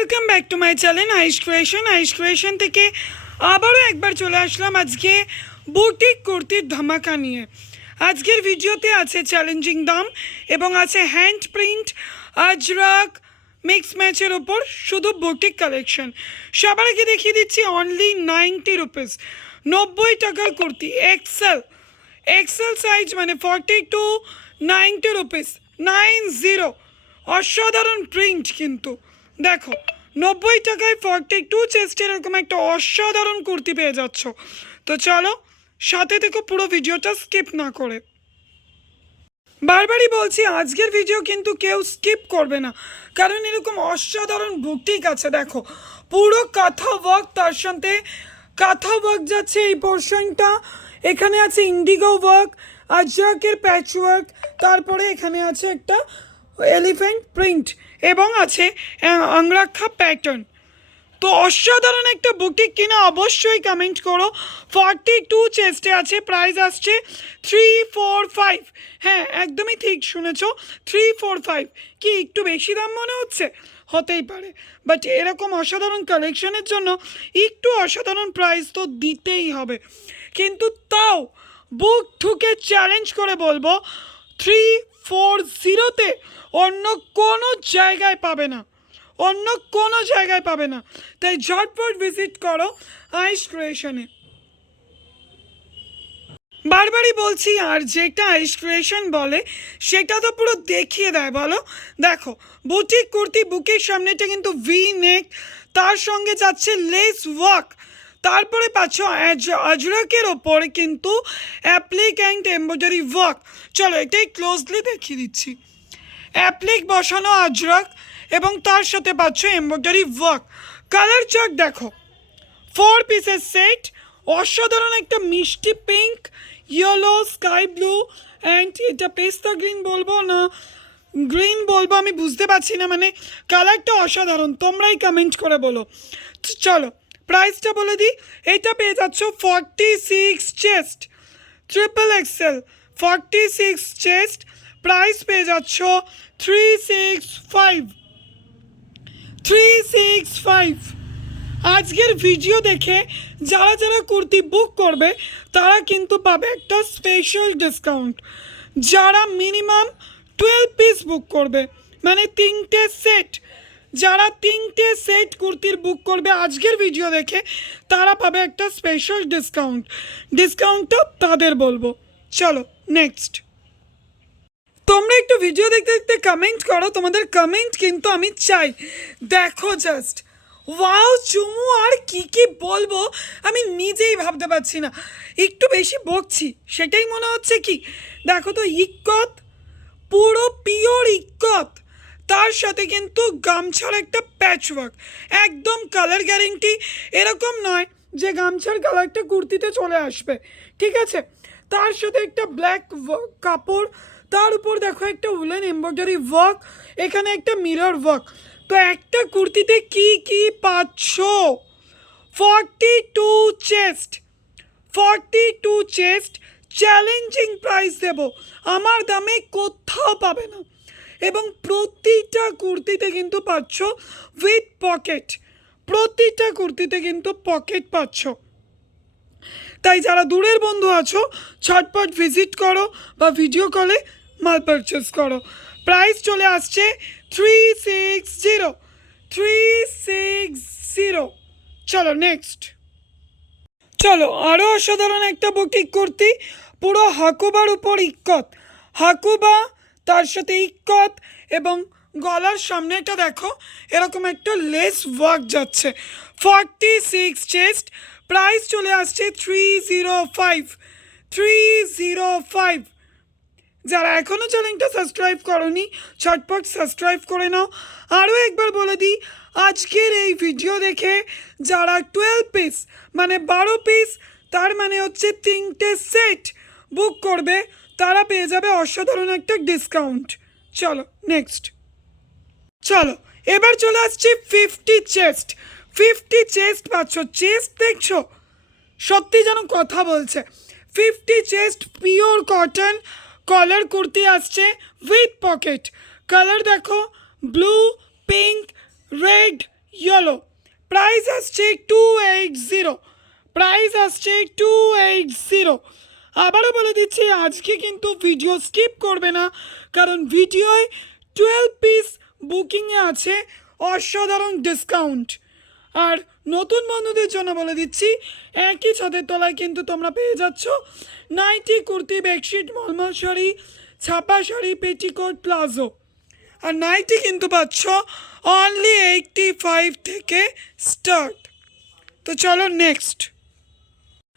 Welcome back to my channel ice creation ice creation থেকে আবারও একবার চলে আসলাম আজকে বুটিক কুর্তির ধামাকা নিয়ে। আজকের ভিডিওতে আছে চ্যালেঞ্জিং দাম এবং আছে হ্যান্ড প্রিন্ট আজরাক মিক্স ম্যাচের ওপর শুধু বুটিক কালেকশন সবার আগে দেখিয়ে দিচ্ছি অনলি নাইনটি রুপিস নব্বই টাকার কুর্তি এক্সেল এক্সেল সাইজ মানে forty two ninety rupees nine zero অসাধারণ প্রিন্ট কিন্তু। দেখো, নব্বই টাকায় ফর্টি টু চেস্টের এরকম একটা অসাধারণ কুর্তি পেয়ে যাচ্ছ। তো চলো, সাথে থেকে পুরো ভিডিওটা স্কিপ না করে। বারবারই বলছি, আজকের ভিডিও কিন্তু কেউ স্কিপ করবে না। কারণ এরকম অসাধারণ বুটিক আছে, দেখো। পুরো কাঁথা ওয়ার্ক তার সাথে, কাঁথা ওয়ার্ক যাচ্ছে এই পোর্শনটা এখানে আছে ইন্ডিগো ওয়ার্ক আজরাকের প্যাচ ওয়ার্ক তারপরে এখানে আছে একটা এলিফ্যান্ট প্রিন্ট এবং আছে আংরাক্ষা প্যাটার্ন তো অসাধারণ একটা বুটিক কিনা অবশ্যই কমেন্ট করো। ফর্টি টু চেস্টে আছে প্রাইস আসছে থ্রি ফোর ফাইভ হ্যাঁ একদমই ঠিক শুনেছ থ্রি ফোর ফাইভ কি একটু বেশি দাম মনে হচ্ছে? হতেই পারে। বাট এরকম অসাধারণ কালেকশনের জন্য একটু অসাধারণ প্রাইস তো দিতেই হবে। কিন্তু তাও বুক ঠুকে চ্যালেঞ্জ করে বলব থ্রি ফোর জিরোতে অন্য কোনো জায়গায় পাবে না। অন্য কোনো জায়গায় পাবে না। তাই ঝটপট ভিজিট করো আইস ক্রিয়েশনে বারবারই বলছি আর যেটা আইস ক্রিয়েশন বলে, সেটা তো পুরো দেখিয়ে দেয়, বলো। দেখো বুটিক কুর্তি বুকের সামনেটা কিন্তু ভি নেক তার সঙ্গে যাচ্ছে লেস ওয়ার্ক তারপরে পাচ্ছ আজ- আজরাকের ওপরে কিন্তু অ্যাপ্লিক অ্যান্ড এম্ব্রয়ডারি ওয়ার্ক চলো এটাই ক্লোজলি দেখিয়ে দিচ্ছি। অ্যাপ্লিক বসানো আজরাক এবং তার সাথে পাচ্ছ এমব্রয়ডারি ওয়ার্ক কালার চার্ট দেখো। ফোর পিসের সেট অসাধারণ একটা মিষ্টি pink yellow sky blue and এটা পেস্তা গ্রিন বলব না গ্রিন বলব আমি বুঝতে পারছি না মানে কালারটা অসাধারণ, তোমরাই কমেন্ট করে বলো। চলো প্রাইসটা বলে দিই এটা পেয়ে যাচ্ছ forty six chest triple XL forty six chest price পেয়ে যাচ্ছ three six five three six five আজকের ভিডিও দেখে যারা যারা কুর্তি বুক করবে, তারা কিন্তু পাবে একটা স্পেশাল ডিসকাউন্ট যারা মিনিমাম টুয়েলভ পিস বুক করবে মানে তিনটে সেট যারা তিনটে সেট কুর্তির বুক করবে আজকের ভিডিও দেখে, তারা পাবে একটা স্পেশাল ডিসকাউন্ট ডিসকাউন্টটা তাদের বলব। চলো নেক্সট তোমরা একটু ভিডিও দেখতে দেখতে কমেন্ট করো, তোমাদের কমেন্ট কিন্তু আমি চাই। দেখো জাস্ট ওয়াও চুমু, আর কি কি বলব, আমি নিজেই ভাবতে পারছি না। একটু বেশি বকছি, সেটাই মনে হচ্ছে কি? দেখো তো, ইক্কত, পুরো পিওর ইক্কত। তার সাথে কিন্তু গামছার একটা প্যাচওয়ার্ক একদম কালার গ্যারেন্টি এরকম নয় যে গামছার কালারটা কুর্তিতে চলে আসবে। ঠিক আছে? তার সাথে একটা ব্ল্যাক কাপড়, তার উপর দেখো একটা উলেন এমব্রয়ডারি ওয়ার্ক এখানে একটা মিরর ওয়ার্ক তো একটা কুর্তিতে কি কি পাচ্ছ? Forty two chest forty two chest challenging price দেব। আমার দামে কোথাও পাবে না। এবং প্রতিটা কুর্তিতে কিন্তু পাচ্ছ উইথ পকেট প্রতিটা কুর্তিতে কিন্তু পকেট পাচ্ছ। তাই যারা দূরের বন্ধু আছো, ছটপট ভিজিট করো বা ভিডিও কলে মাল পারচেস করো। প্রাইস চলে আসছে three six zero three six zero চলো নেক্সট চলো আরও অসাধারণ একটা বুটিক কুর্তি, পুরো হাকুবার উপর ইক্কত। হাকুবা তার সাথে ইক্কত এবং গলার সামনেটা দেখো, এরকম একটা লেস ওয়ার্ক যাচ্ছে। ফর্টি সিক্স চেস্ট প্রাইস চলে আসছে three zero five three zero five যারা এখনও চ্যানেলটা সাবস্ক্রাইব করনি ছটপট সাবস্ক্রাইব করে নাও। আরও একবার বলে দিই, আজকের এই ভিডিও দেখে যারা টুয়েলভ পিস মানে বারো পিস তার মানে হচ্ছে তিনটে সেট বুক করবে তারা পেয়ে যাবে অসাধারণ একটা ডিসকাউন্ট চলো নেক্সট চলো, এবার চলে আসছি ফিফটি চেস্ট ফিফটি চেস্ট পাচ্ছ চেস্ট দেখছ? সত্যি যেন কথা বলছে। Fifty chest pure cotton collar kurti আসছে উইথ পকেট কালার দেখো blue pink red yellow price আসছে টু এইট জিরো প্রাইস আসছে টু এইট জিরো আবারও বলে দিচ্ছি, আজকে কিন্তু ভিডিও স্কিপ করবে না। কারণ ভিডিওয় টুয়েলভ পিস বুকিংয়ে আছে অসাধারণ ডিসকাউন্ট আর নতুন বন্ধুদের জন্য বলে দিচ্ছি, একই ছাদের তলায় কিন্তু তোমরা পেয়ে যাচ্ছ নাইটি কুর্তি বেডশিট মলমল শাড়ি, ছাপা শাড়ি পেটিকোট প্লাজো আর নাইটি কিন্তু পাচ্ছ অনলি এইটটি ফাইভ থেকে স্টার্ট তো চলো নেক্সট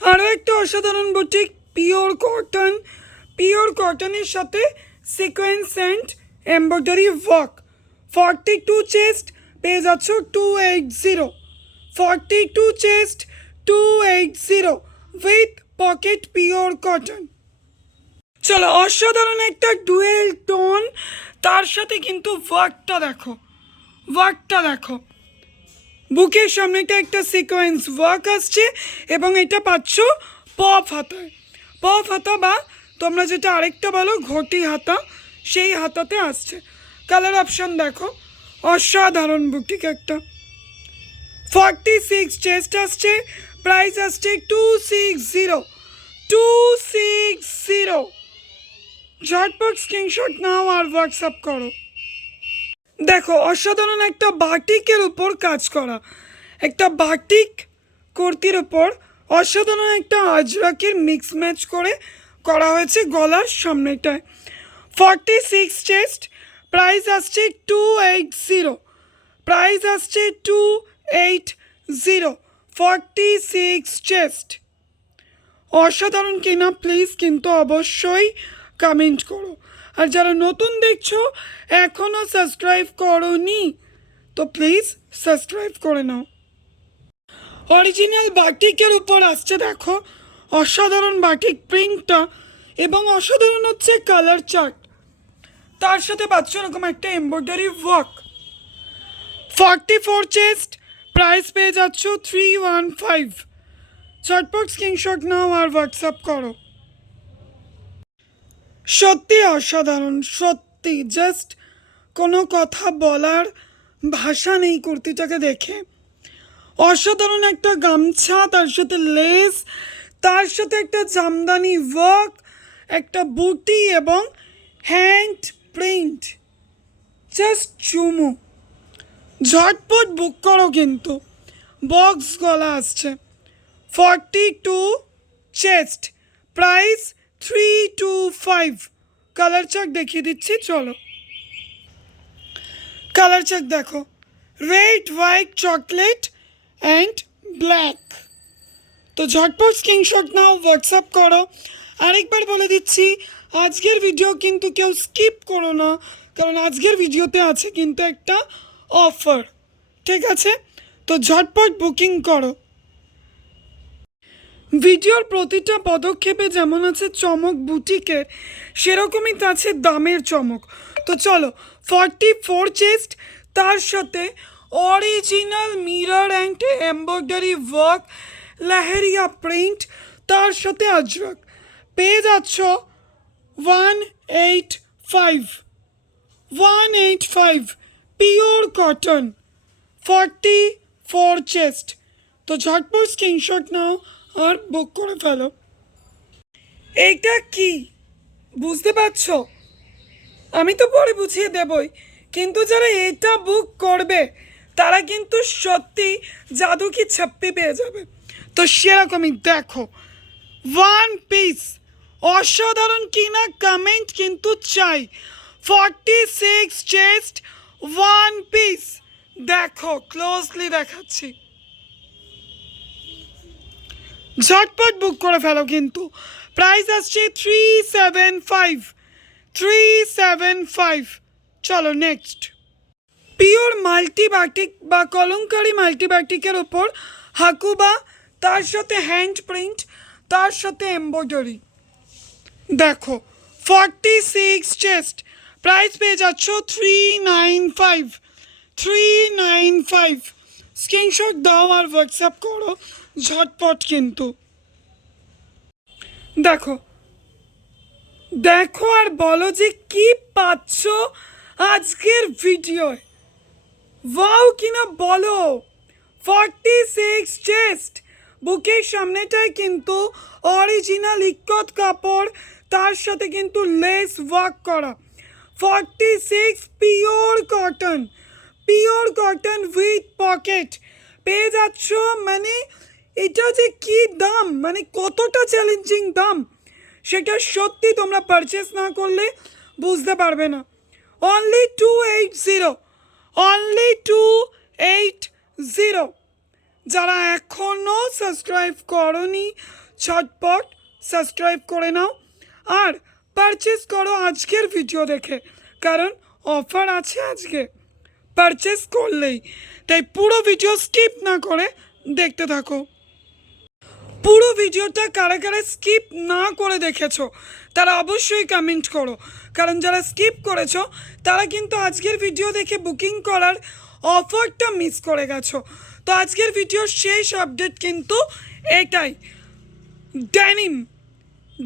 আরও একটা অসাধারণ বুটিক পিওর কটন, পিওর কটনের সাথে sequence and embroidery work forty two chest, পেয়ে যাচ্ছ two eight zero. Forty two chest, two eight zero, with pocket pure cotton. চলো, অসাধারণ একটা ডুয়েল টোন। তার সাথে কিন্তু ওয়ার্কটা দেখো ওয়ার্কটা দেখো। বুকের সামনেটা একটা সিকোয়েন্স ওয়ার্ক আসছে এবং এটা পাচ্ছ পপ হাতায়। পপ হাতা বা, তোমরা যেটা আরেকটা বলো, ঘটি হাতা, সেই হাতাতে আসছে। কালার অপশন দেখো, অসাধারণ বুটিক একটা। ফর্টি সিক্স চেস্ট আসছে প্রাইস আসছে two six zero two six zero ঝটপট স্ক্রিনশট নাও আর হোয়াটসঅ্যাপ করো। দেখো, অসাধারণ একটা বাটিকের উপর কাজ করা। একটা বাটিক কুর্তির উপর অসাধারণ একটা আজরাকের মিক্স ম্যাচ করে করা হয়েছে গলার সামনেটায়। ফর্টি সিক্স চেস্ট প্রাইস আসছে টু এইট জিরো প্রাইস আসছে two eight zero forty six chest অসাধারণ কিনা প্লিজ কিন্তু অবশ্যই কমেন্ট করো। আর যারা নতুন দেখছ এখনও সাবস্ক্রাইব করোনি, তো প্লিজ সাবস্ক্রাইব করে নাও। অরিজিনাল বাটিকের উপর আসছে, দেখো। অসাধারণ বাটিক প্রিন্টটা এবং অসাধারণ হচ্ছে কালার চার্ট তার সাথে পাচ্ছ এরকম একটা embroidery work forty four chest price পেয়ে যাচ্ছ থ্রি ওয়ান ফাইভ চটপট স্ক্রিনশট নাও আর হোয়াটসঅ্যাপ করো। সত্যি অসাধারণ, সত্যি। জাস্ট কোনো কথা বলার ভাষা নেই কুর্তিটাকে দেখে। অসাধারণ একটা গামছা, তার সাথে লেস তার সাথে একটা জামদানি ওয়ার্ক একটা বুটি এবং হ্যান্ড প্রিন্ট জাস্ট চুমু। ঝটপট বুক করো কিন্তু। বক্স গলা আসছে। Forty two chest price three two five colour চাক দেখিয়ে দিচ্ছি, চলো। কালার চাক দেখো। Red white chocolate and black তো ঝটপট স্ক্রিনশট নাও হোয়াটসঅ্যাপ করো। আরেকবার বলে দিচ্ছি, আজকের ভিডিও কিন্তু কেউ স্কিপ করো না, কারণ আজকের ভিডিওতে আছে কিন্তু একটা অফার ঠিক আছে? তো ঝটপট বুকিং করো। ভিডিওর প্রতিটা পদক্ষেপে যেমন আছে চমক বুটিকের সেরকমই তো আছে দামের চমক। তো চলো ফর্টি ফোর চেস্ট তার সাথে original mirror and embroidery work, leheriya print, তার সাথে আজরক। পেয়ে যাচ্ছ one eight five. One eight five, pure cotton, forty four chest. তো ঝটপট স্ক্রিনশট নাও আর বুক করে ফেলো। এইটা কি? বুঝতে পারছ? আমি তো পরে বুঝিয়ে দেবই। কিন্তু যারা এটা বুক করবে তারা কিন্তু সত্যি জাদু কি ছাপ্পি পেয়ে যাবে। তো সেরকমই দেখো ওয়ান পিস অসাধারণ কিনা কমেন্ট কিন্তু চাই। Forty six chest one piece দেখো ক্লোজলি দেখাচ্ছি। ঝটপট বুক করে ফেলো কিন্তু। প্রাইস আসছে three seven five three seven five চলো নেক্সট পিওর মাল্টিবাটিক বা কলঙ্কারি মাল্টিবাটিকের ওপর হাকুবা, তার সাথে হ্যান্ড প্রিন্ট, তার সাথে এমব্রয়ডারি। দেখো ফর্টি সিক্স চেস্ট প্রাইস পেয়ে যাচ্ছ three nine five three nine five screenshot দাও আর হোয়াটসঅ্যাপ করো, ঝটপট কিন্তু। দেখো দেখো আর বলো যে কি পাচ্ছ আজকের ভিডিওয়। ওয়াও কিনা বলো? ফর্টি সিক্স চেস্ট বুকের সামনেটায় কিন্তু অরিজিনাল ইক্কত কাপড়, তার সাথে কিন্তু লেস ওয়ার্ক করা। Forty six pure cotton pure cotton with pocket পেয়ে যাচ্ছ? মানে এটা যে কি দাম? মানে কতটা চ্যালেঞ্জিং দাম? সেটা সত্যি তোমরা পারচেস না করলে বুঝতে পারবে না। Only two eight zero only two eight zero যারা এখনও সাবস্ক্রাইব করনি, ছটপট সাবস্ক্রাইব করে নাও আর পারচেস করো আজকের ভিডিও দেখে, কারণ অফার আছে আজকে। পারচেস করলেই। তাই পুরো ভিডিও স্কিপ না করে দেখতে থাকো। পুরো ভিডিওটা কারা কারা স্কিপ না করে দেখেছ, তারা অবশ্যই কমেন্ট করো। কারণ যারা স্কিপ করেছ, তারা কিন্তু আজকের ভিডিও দেখে বুকিং করার অফারটা মিস করে গেছো। তো আজকের ভিডিওর শেষ আপডেট কিন্তু এটাই। ড্যানিম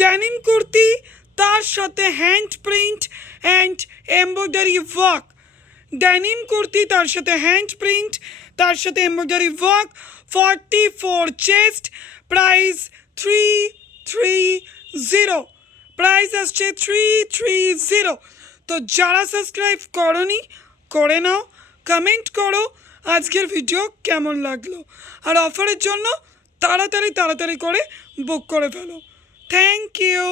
ড্যানিম কুর্তি, তার সাথে hand print and embroidery work denim kurti, তার সাথে হ্যান্ড প্রিন্ট তার সাথে embroidery work forty four chest price three three zero price আসছে থ্রি থ্রি জিরো তো যারা সাবস্ক্রাইব করনি, করে নাও কমেন্ট করো, আজকের ভিডিও কেমন লাগল? আর অফারের জন্য তাড়াতাড়ি তাড়াতাড়ি করে বুক করে ফেলো। Thank you